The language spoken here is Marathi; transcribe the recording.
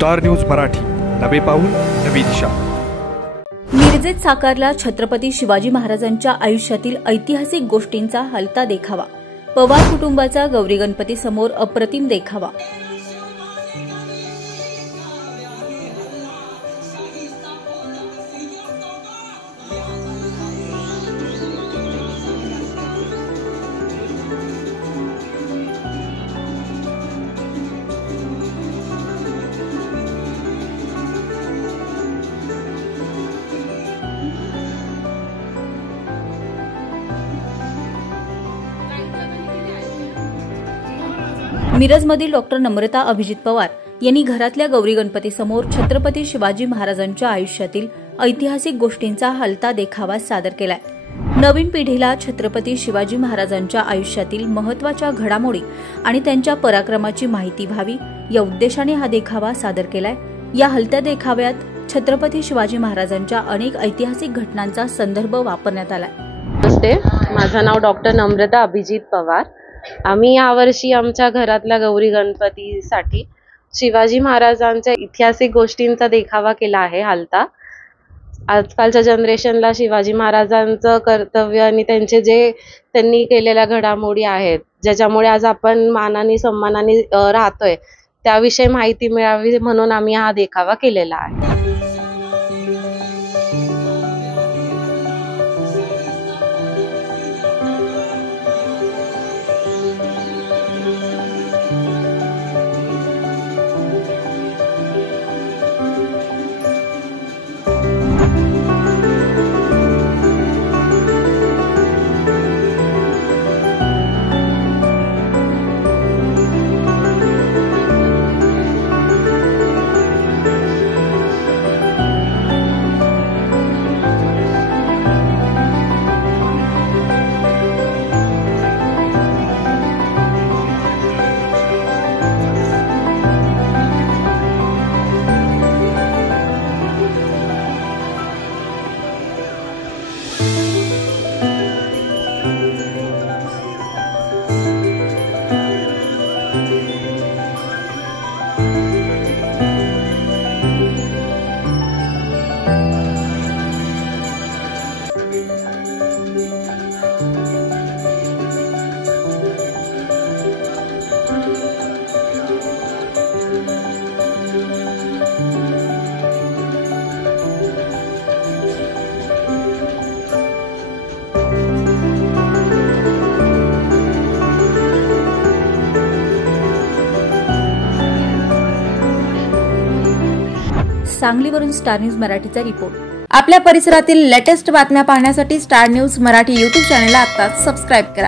स्टार न्यूज मराठी, नवे पाऊल नवी दिशा। मिरजेत साकारला छत्रपती शिवाजी महाराजांच्या आयुष्यातील ऐतिहासिक गोष्टींचा हलता देखावा। पवार कुटुंबाचा गौरी गणपती समोर अप्रतिम देखावा। मिरजमधील डॉक्टर नम्रता अभिजित पवार यांनी घरातल्या गौरी गणपती समोर छत्रपती शिवाजी महाराजांच्या आयुष्यातील ऐतिहासिक गोष्टींचा हलता देखावा सादर केलाय। नवीन पिढीला छत्रपती शिवाजी महाराजांच्या आयुष्यातील महत्त्वाच्या घडामोडी आणि त्यांच्या पराक्रमाची माहिती व्हावी या उद्देशाने हा देखावा सादर केलाय। या हलत्या देखाव्यात छत्रपती शिवाजी महाराजांच्या अनेक ऐतिहासिक घटनांचा संदर्भ वापरण्यात आलाय। नमस्ते, माझं नाव डॉक्टर नम्रता अभिजित पवार। आम्ही यावर्षी आमच्या घरातल्या गौरी गणपतीसाठी शिवाजी महाराजांच्या ऐतिहासिक गोष्टींचा देखावा केला आहे हलता। आजकालच्या जनरेशनला शिवाजी महाराजांचं कर्तव्य आणि त्यांनी केलेल्या घडामोडी आहेत, ज्याच्यामुळे आज आपण मानाने सन्मानाने राहतोय, त्याविषयी माहिती मिळावी म्हणून आम्ही हा देखावा केलेला आहे। सांगलीवरून स्टार न्यूज मराठीचा रिपोर्ट। आपल्या परिसरातील लेटेस्ट बातम्या पाहण्यासाठी स्टार न्यूज मराठी YouTube चॅनलला आता सबस्क्राइब करा।